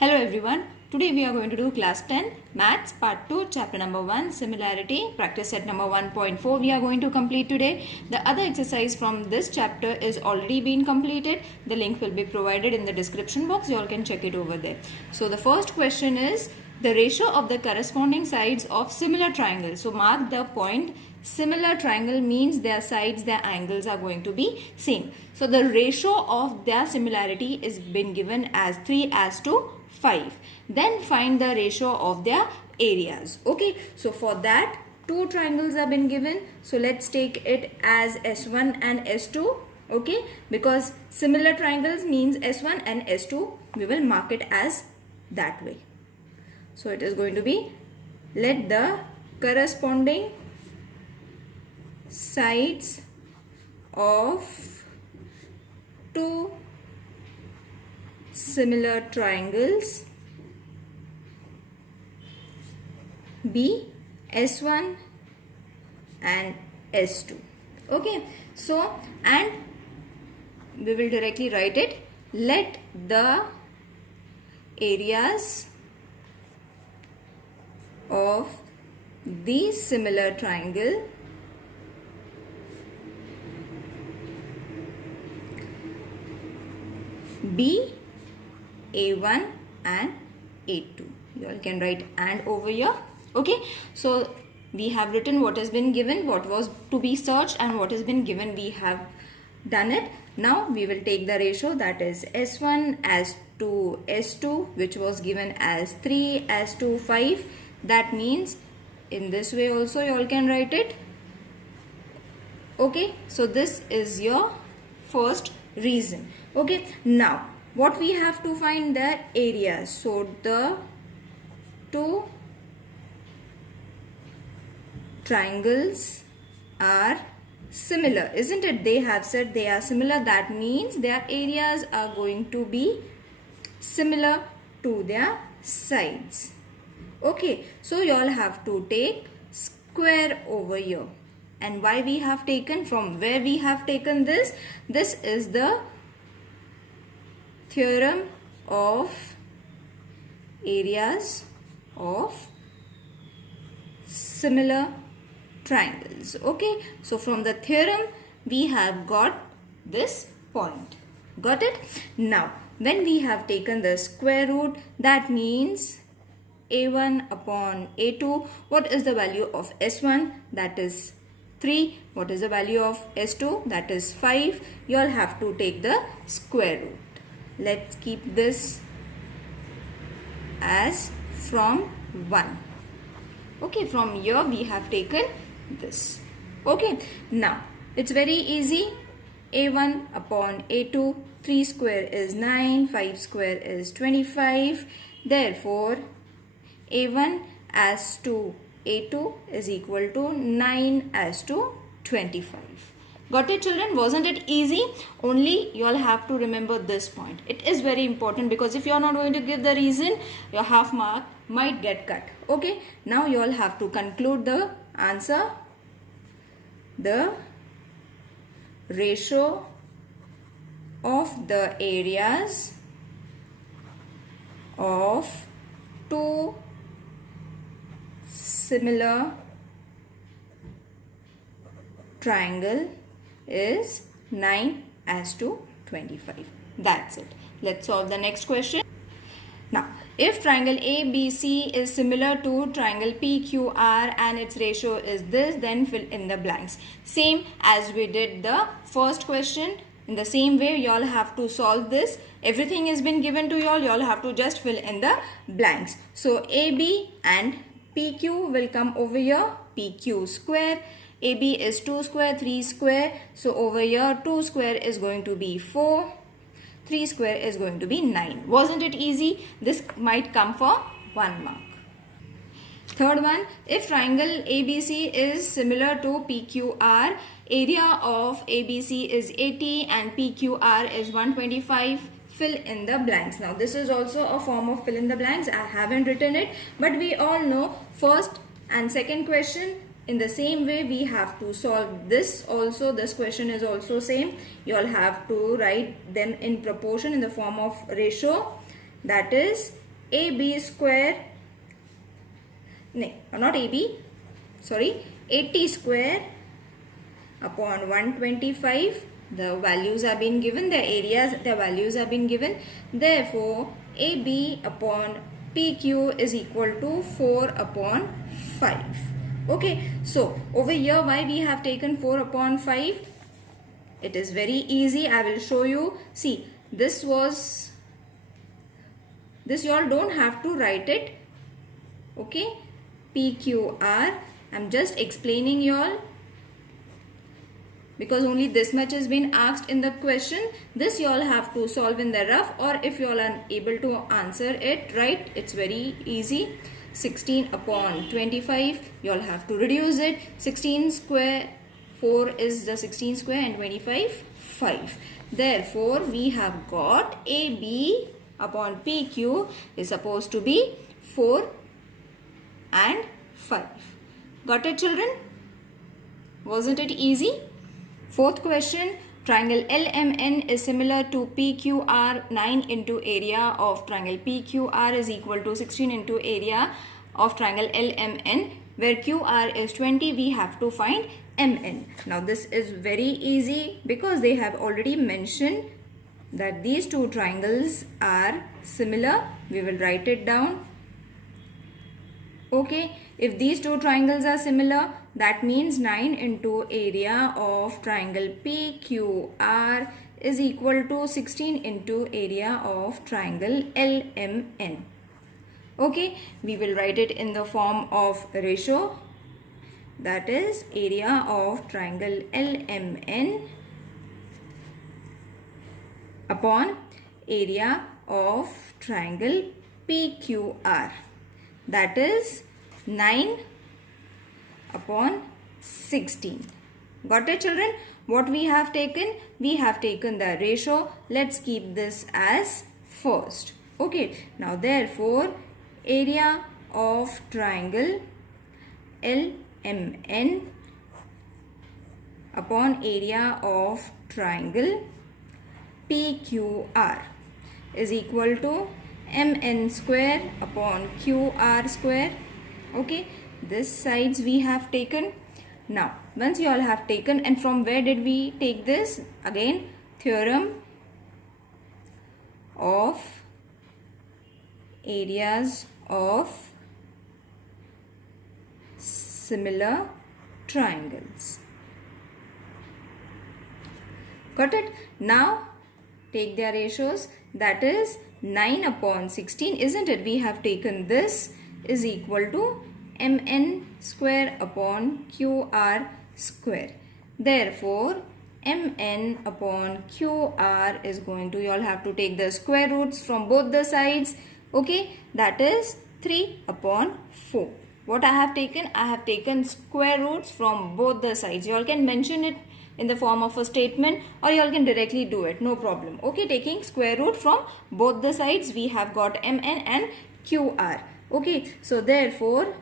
Hello everyone. Today we are going to do class 10 maths part 2 chapter number 1 similarity practice set number 1.4 we are going to complete today. The other exercise from this chapter is already been completed. The link will be provided in the description box. You all can check it over there. So the first question is the ratio of the corresponding sides of similar triangles. So mark the point. Similar triangle means their sides, their angles are going to be same. So the ratio of their similarity is been given as 3:5. Then find the ratio of their areas. Okay, so for that two triangles have been given. So let's take it as S1 and S2. Okay, because similar triangles means S1 and S2. We will mark it as that way. So it is going to be, let the corresponding sides of two similar triangles be S1 and S2. Okay, so and we will directly write it. Let the areas of these similar triangle be A1 and A2. You all can write and over here. Okay, so we have written what has been given, what was to be searched, and what has been given. We have done it. Now we will take the ratio, that is S1 as to S2, which was given as 3:5. That means in this way also you all can write it. Okay, so this is your first reason. Okay, now what we have to find the areas. So the two triangles are similar, isn't it? They have said they are similar. That means their areas are going to be similar to their sides. Okay, so you all have to take square over here. And why we have taken, from where we have taken this? This is the theorem of areas of similar triangles. Okay, so from the theorem we have got this point. Got it? Now when we have taken the square root, that means A1 upon A2. What is the value of S1? That is 3. What is the value of S2? That is 5. You all have to take the square root. Let's keep this as from 1. Okay, from here we have taken this. Okay, now it's very easy. A1 upon A2. 3 square is 9. 5 square is 25. Therefore, A1 as to A2 is equal to 9 as to 25. Got it, children? Wasn't it easy? Only you all have to remember this point. It is very important, because if you are not going to give the reason, your half mark might get cut. Okay, now you all have to conclude the answer. The ratio of the areas of two similar triangle is 9 as to 25. That's it. Let's solve the next question. Now, if triangle ABC is similar to triangle PQR and its ratio is this, then fill in the blanks. Same as we did the first question. In the same way, you all have to solve this. Everything has been given to you all. You all have to just fill in the blanks. So, AB and PQ will come over here. PQ square. AB is 2 square, 3 square. So, over here 2 square is going to be 4. 3 square is going to be 9. Wasn't it easy? This might come for 1 mark. Third one, if triangle ABC is similar to PQR, area of ABC is 80 and PQR is 125. Fill in the blanks. Now this is also a form of fill in the blanks. I haven't written it, but we all know first and second question in the same way we have to solve this also. This question is also same. You all have to write them in proportion in the form of ratio. That is AB square, no, not AB, sorry, 80 square upon 125. The values have been given, the areas, the values have been given. Therefore, AB upon PQ is equal to 4 upon 5. Okay, so over here why we have taken 4 upon 5? It is very easy. I will show you. See, this you all don't have to write it. Okay, PQR. I'm just explaining you all, because only this much has been asked in the question. This you all have to solve in the rough, or if you all are able to answer it right, it's very easy. 16 upon 25, you all have to reduce it. 16 square, 4 is the 16 square, and 25, 5. Therefore, we have got AB upon PQ is supposed to be 4 and 5. Got it, children? Wasn't it easy? Fourth question, triangle LMN is similar to PQR. 9 into area of triangle PQR is equal to 16 into area of triangle LMN. Where QR is 20, we have to find MN. Now this is very easy because they have already mentioned that these two triangles are similar. We will write it down. Okay, if these two triangles are similar, that means 9 into area of triangle PQR is equal to 16 into area of triangle LMN. Okay, we will write it in the form of ratio. That is area of triangle LMN upon area of triangle PQR. That is 9 upon 16. Got it, children? What we have taken? We have taken the ratio. Let's keep this as first. Okay. Now, therefore, area of triangle LMN upon area of triangle PQR is equal to MN square upon QR square. Okay, this sides we have taken. Now, once you all have taken, and from where did we take this? Again, theorem of areas of similar triangles. Got it? Now, take their ratios. That is 9 upon 16, isn't it? We have taken this is equal to MN square upon QR square. Therefore, MN upon QR is going to, you all have to take the square roots from both the sides. Okay, that is 3 upon 4. What I have taken? I have taken square roots from both the sides. You all can mention it in the form of a statement, or you all can directly do it, no problem. Okay, taking square root from both the sides, we have got MN and QR. Okay, so therefore,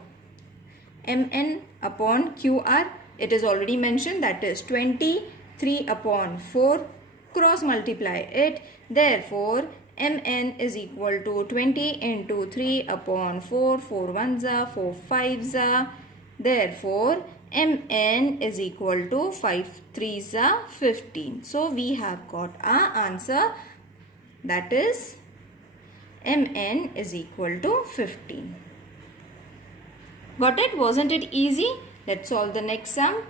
MN upon QR, it is already mentioned, that is 23 upon 4, cross multiply it. Therefore, MN is equal to 20 into 3 upon 4, 4 1s are, 4 5s are. Therefore, MN is equal to 5 3s are 15. So, we have got our answer, that is MN is equal to 15. Got it? Wasn't it easy? Let's solve the next sum.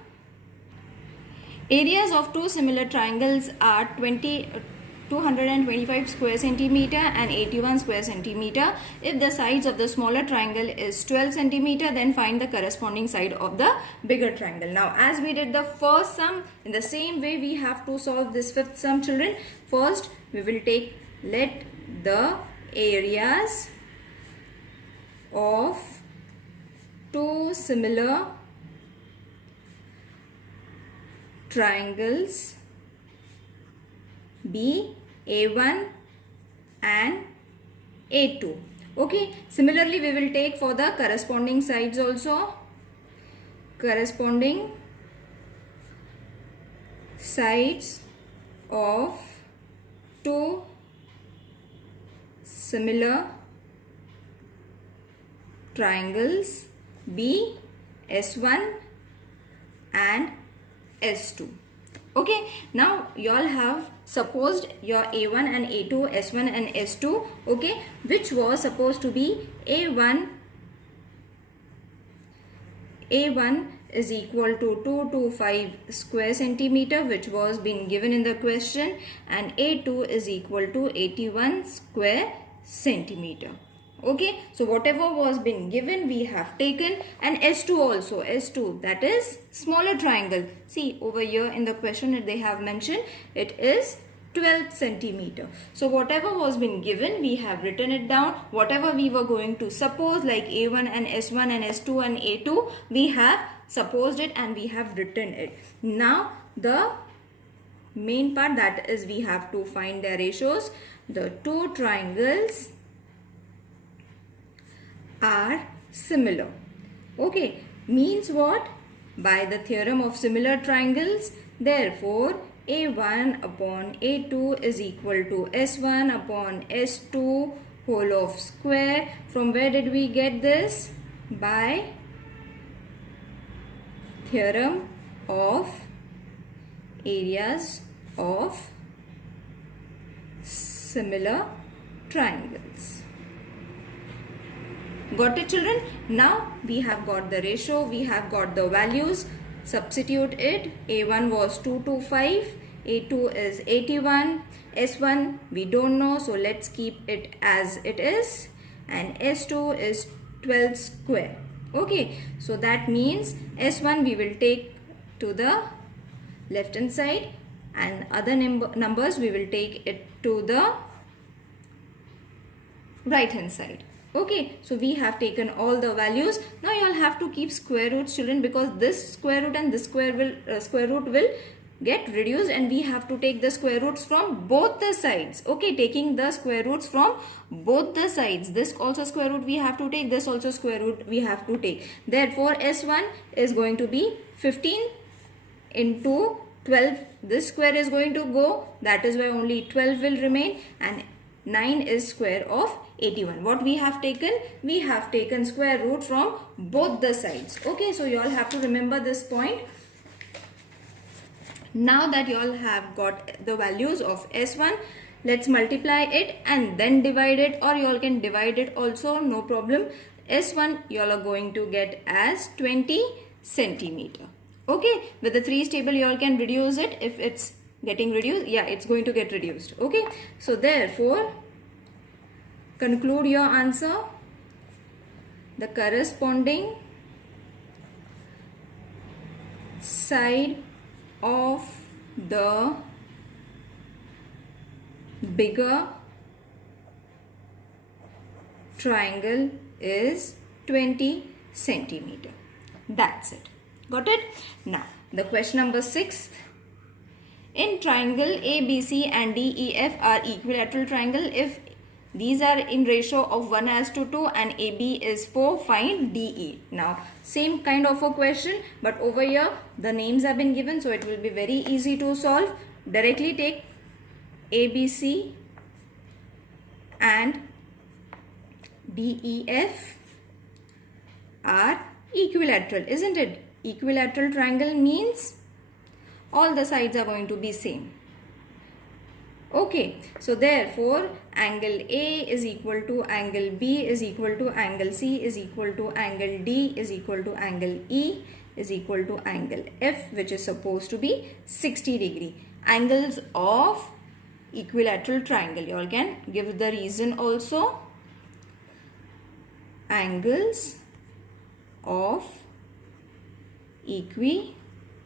Areas of two similar triangles are 225 square centimeter and 81 square centimeter. If the sides of the smaller triangle is 12 centimeter, then find the corresponding side of the bigger triangle. Now, as we did the first sum, in the same way we have to solve this fifth sum, children. First, we will let the areas of two similar triangles be A1 and A2. Okay, similarly we will take for the corresponding sides also. Corresponding sides of two similar triangles be S1 and S2. Okay, now you all have supposed your A1 and A2, S1 and S2, okay, which was supposed to be A1 is equal to 225 square centimeter, which was been given in the question, and A2 is equal to 81 square centimeter. Okay, so whatever was been given we have taken, and S2 also, S2, that is smaller triangle. See over here in the question they have mentioned it is 12 centimeter. So whatever was been given we have written it down. Whatever we were going to suppose like A1 and S1 and S2 and A2, we have supposed it and we have written it. Now the main part, that is we have to find their ratios. The two triangles are similar. Okay, means what? By the theorem of similar triangles, therefore A1 upon A2 is equal to S1 upon S2 whole of square. From where did we get this? By theorem of areas of similar triangles. Got it, children? Now we have got the ratio, we have got the values. Substitute it. A1 was 225, A2 is 81, S1 we don't know, so let's keep it as it is, and S2 is 12 square. Okay, so that means S1 we will take to the left hand side, and other numbers we will take it to the right hand side. Okay, so we have taken all the values. Now you all have to keep square roots, children, because this square root and this square root will get reduced, and we have to take the square roots from both the sides. Okay, taking the square roots from both the sides. This also square root we have to take, this also square root we have to take. Therefore S1 is going to be 15 into 12. This square is going to go, that is why only 12 will remain, and 9 is square of 81. What we have taken? We have taken square root from both the sides. Okay, so you all have to remember this point. Now that you all have got the values of S1, let's multiply it and then divide it, or you all can divide it also, no problem. S1 you all are going to get as 20 centimeter. Okay, with the 3's table you all can reduce it. If it's getting reduced, yeah, it's going to get reduced. Okay, so therefore conclude your answer. The corresponding side of the bigger triangle is 20 centimeter. That's it. Got it? Now the question number 6. In triangle ABC and DEF are equilateral triangle. If these are in ratio of 1:2 and AB is 4, find DE. Now same kind of a question, but over here the names have been given, so it will be very easy to solve. Directly take ABC and DEF are equilateral, isn't it? Equilateral triangle means all the sides are going to be same. Okay, so therefore angle A is equal to angle B is equal to angle C is equal to angle D is equal to angle E is equal to angle F, which is supposed to be 60 degree. Angles of equilateral triangle. You all can give the reason also. Angles of equilateral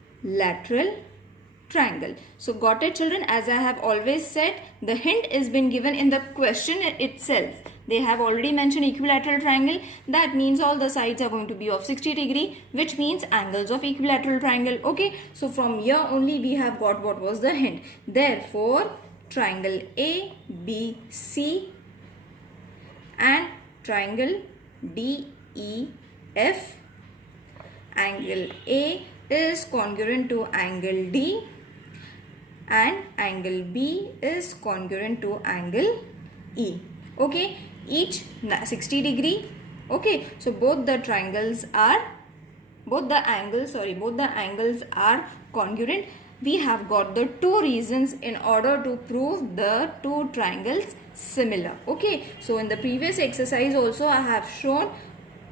triangle. So got it, children? As I have always said, the hint is been given in the question itself. They have already mentioned equilateral triangle. That means all the sides are going to be of 60 degree, which means angles of equilateral triangle. Okay, so from here only we have got what was the hint. Therefore triangle ABC and triangle DEF, angle A is congruent to angle D and angle B is congruent to angle E. Okay, each 60 degree Okay, so both the angles are congruent. We have got the two reasons in order to prove the two triangles similar. Okay, so in the previous exercise also I have shown,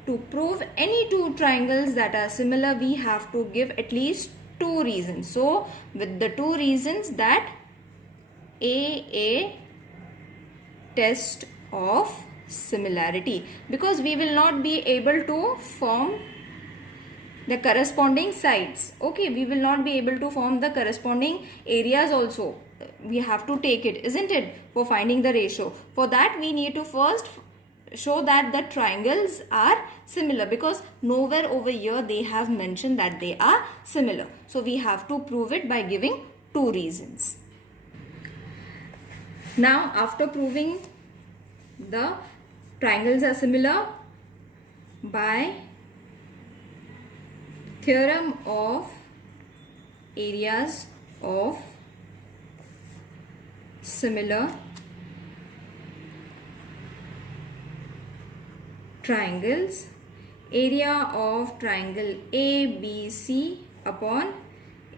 to prove any two triangles that are similar, we have to give at least two reasons. So with the two reasons, that a test of similarity, because we will not be able to form the corresponding sides. Okay, we will not be able to form the corresponding areas also. We have to take it, isn't it, for finding the ratio. For that we need to first show that the triangles are similar, because nowhere over here they have mentioned that they are similar. So we have to prove it by giving two reasons. Now after proving the triangles are similar by theorem of areas of similar triangles, area of triangle ABC upon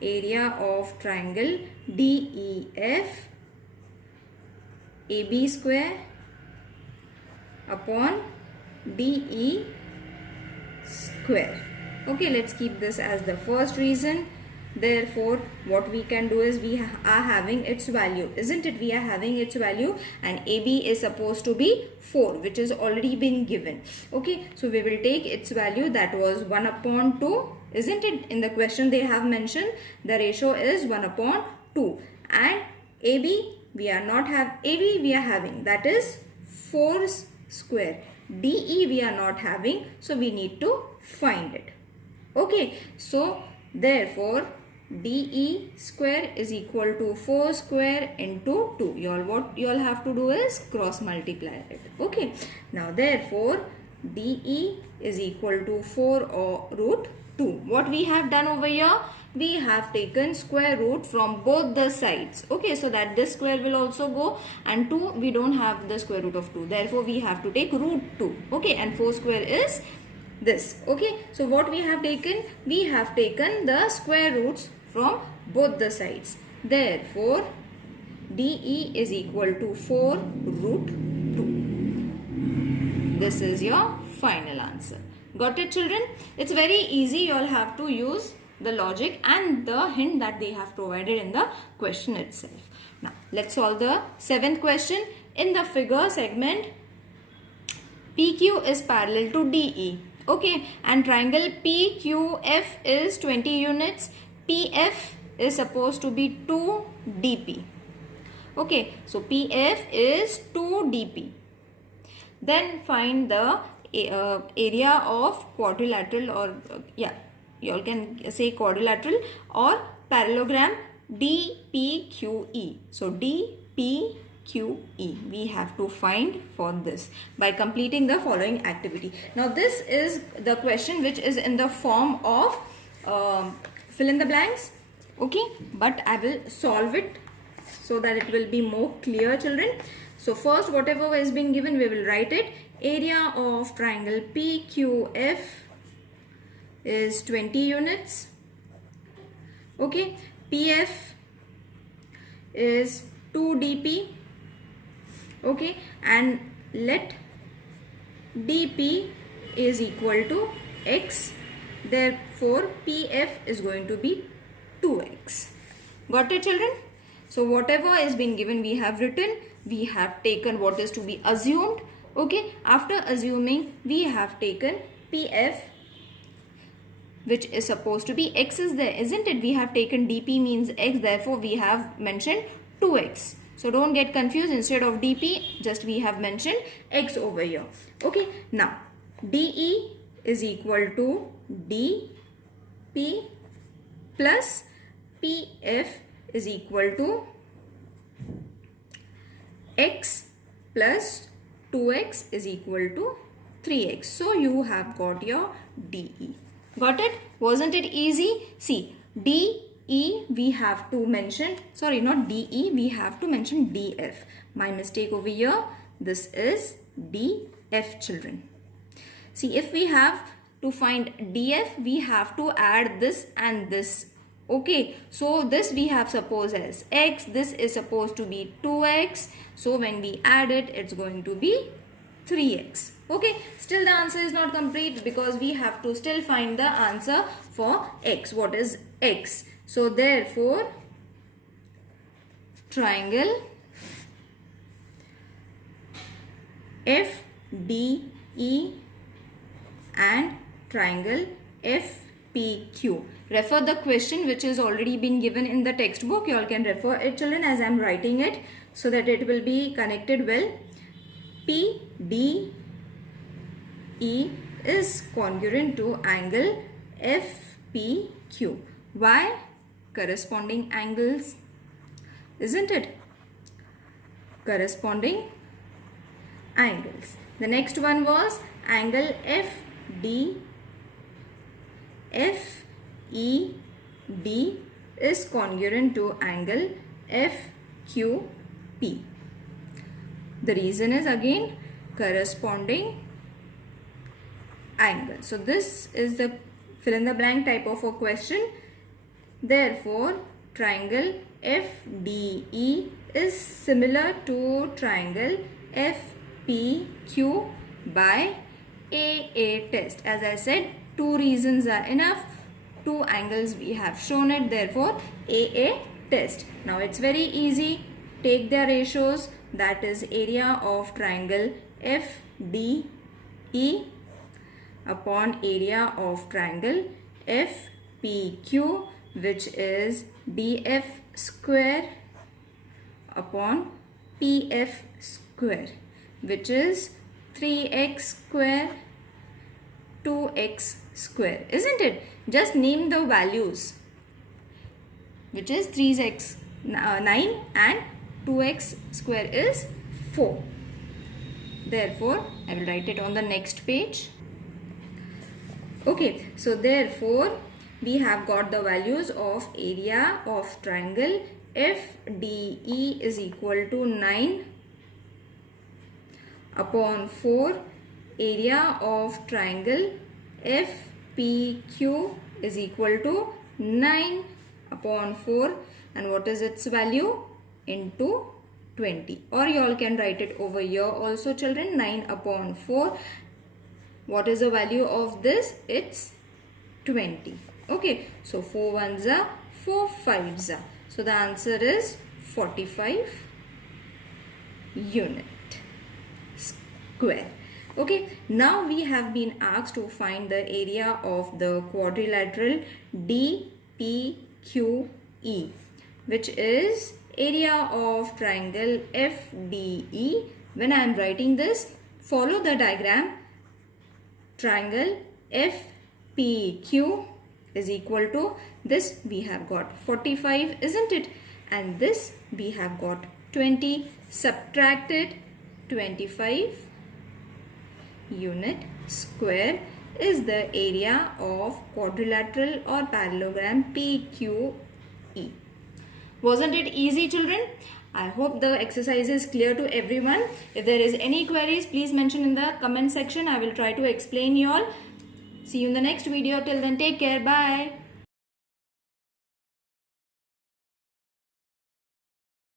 area of triangle DEF, AB square upon DE square. Okay, let's keep this as the first reason. Therefore, what we can do is, we are having its value, isn't it? We are having its value, and AB is supposed to be 4, which is already been given. Okay, so we will take its value, that was 1 upon 2, isn't it? In the question they have mentioned the ratio is 1 upon 2, and AB we are not AB we are having, that is 4 square. DE we are not having, so we need to find it. Okay, so therefore DE square is equal to 4 square into 2. What you all have to do is cross multiply it. Okay, now therefore DE is equal to 4 or root 2. What we have done over here, we have taken square root from both the sides. Okay, so that this square will also go, and 2 we don't have the square root of 2. Therefore we have to take root 2. Okay, and 4 square is this. Okay, so what we have taken, we have taken the square roots from both the sides. Therefore DE is equal to 4 root 2. This is your final answer. Got it, children? It's very easy. You all have to use the logic and the hint that they have provided in the question itself. Now let's solve the 7th question. In the figure segment, PQ is parallel to DE. Okay, and triangle PQF is 20 units. PF is supposed to be 2 DP. Okay, so PF is 2 DP. Then find the area of quadrilateral, or you all can say quadrilateral or parallelogram DPQE. So DPQE we have to find for this by completing the following activity. Now this is the question which is in the form of fill in the blanks. Okay, but I will solve it so that it will be more clear, children. So first, whatever has been given, we will write it. Area of triangle PQF is 20 units. Okay, PF is 2 DP. Okay, and let DP is equal to X. Therefore PF is going to be 2X. Got it, children? So whatever has been given, we have written. We have taken what is to be assumed. Okay, after assuming, we have taken PF, which is supposed to be X is there, isn't it? We have taken DP means X, therefore we have mentioned 2X. So don't get confused. Instead of DP, just we have mentioned X over here. Okay, now DE is equal to DP plus PF is equal to X plus 2X is equal to 3X. So you have got your DE. Got it? Wasn't it easy? See, DE we have to mention, sorry, not DE, we have to mention DF. My mistake over here. This is DF, children. See, if we have to find DF, we have to add this and this. Okay, so this we have supposed as x, this is supposed to be 2x. So when we add it, it's going to be 3x. Okay, still the answer is not complete because we have to still find the answer for x. What is x? So therefore, triangle FDE and triangle FPQ. Refer the question which is already been given in the textbook. You all can refer it, children, as I am writing it so that it will be connected well. PDE is congruent to angle FPQ. Why? Corresponding angles, isn't it? Corresponding angles. The next one was angle FD. FED is congruent to angle FQP. The reason is again corresponding angle. So this is the fill in the blank type of a question. Therefore, triangle FDE is similar to triangle FPQ by AA test. As I said, 2 reasons are enough. 2 angles we have shown it. Therefore, AA test. Now it's very easy. Take their ratios. That is area of triangle FDE upon area of triangle FPQ, which is DF square upon PF square, which is 3x square 2x square, isn't it? Just name the values, which is 3x 9 and 2x square is 4. Therefore, I will write it on the next page. Okay, so therefore, we have got the values of area of triangle FDE is equal to 9 upon 4. Area of triangle FPQ is equal to 9 upon 4. And what is its value? Into 20. Or you all can write it over here also, children. 9 upon 4. What is the value of this? It's 20. Okay. So 4 ones are 4 fives are. So the answer is 45 unit square. Okay, now we have been asked to find the area of the quadrilateral DPQE, which is area of triangle FDE. When I am writing this, follow the diagram. Triangle FPQ is equal to this we have got 45, isn't it? And this we have got 20. Subtracted 25 unit square is the area of quadrilateral or parallelogram PQE. Wasn't it easy, children? I hope the exercise is clear to everyone. If there is any queries, please mention in the comment section. I will try to explain you all. See you in the next video. Till then, take care. Bye.